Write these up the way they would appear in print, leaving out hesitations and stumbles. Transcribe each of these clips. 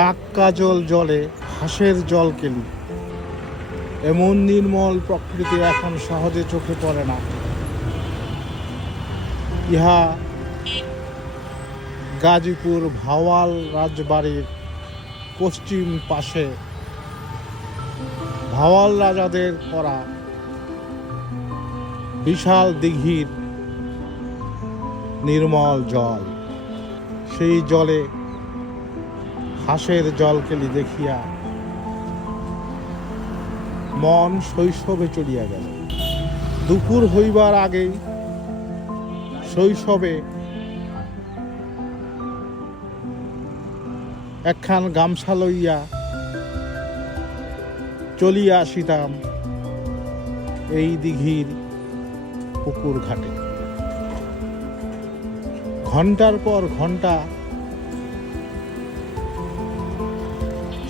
কাক কাজল জলে হাঁসের জল কেলি, এমন নির্মল প্রকৃতি এখন সহজে চোখে পড়ে না। ইহা গাজীপুর ভাওয়াল রাজবাড়ির পশ্চিম পাশে ভাওয়াল রাজাদের করা বিশাল দিঘির নির্মল জল। সেই জলে হাঁসের জলকেলি দেখিয়া মন শৈশবে চলিয়া গেল। দুপুর হইবার আগেই শৈশবে একখান গামছা লইয়া চলিয়া আসিতাম এই দিঘির পুকুর ঘাটে। ঘন্টার পর ঘন্টা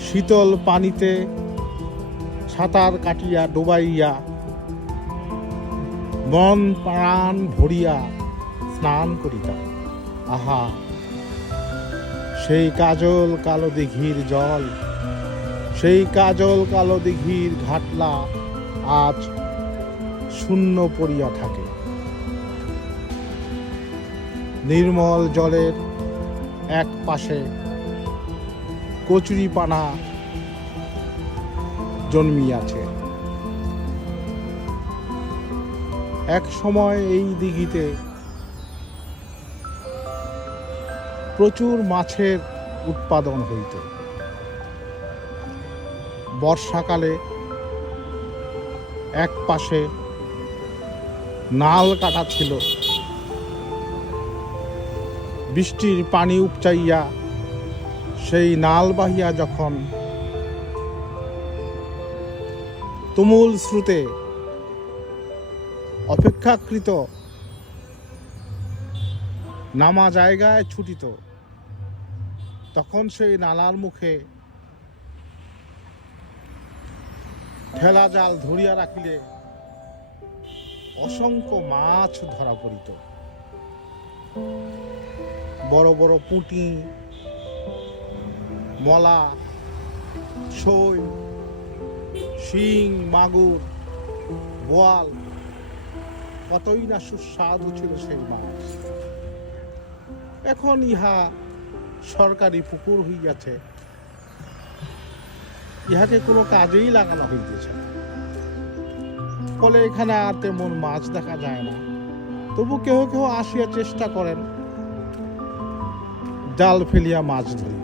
শীতল পানিতে সাঁতার কাটিয়া ডুবাইয়া মন প্রাণ ভরিয়া স্নান করিতাম। আহা, সেই কাজল কালো দিঘির জল, সেই কাজল কালো দিঘির ঘাটলা আজ শূন্য পড়িয়া থাকে। নির্মল জলের এক পাশে কচুরিপানা জন্মিয়াছে। এক সময় এই দিঘিতে প্রচুর মাছের উৎপাদন হইত। বর্ষাকালে এক পাশে নাল কাটা ছিল। বৃষ্টির পানি উপচাইয়া সেই নাল বাহিয়া যখন তুমুল স্রোতে অপেক্ষাকৃত নামা জায়গায় ছুটিত, তখন সেই নালার মুখে ঠেলা জাল ধরিয়া রাখিলে অসংখ্য মাছ ধরা পড়িত। বড় বড় পুঁটি, মলা, শৈ, শিং, মাগুর, বোয়াল, কতই না সুস্বাদু ছিল সেই মাছ। এখন ইহা সরকারি পুকুর হইয়াছে, ইহাকে কোনো কাজেই লাগানো হইতেছে না। ফলে এখানে আর তেমন মাছ দেখা যায় না। তবু কেহ কেহ আসিয়া চেষ্টা করেন জাল ফেলিয়া মাছ ধরিয়া।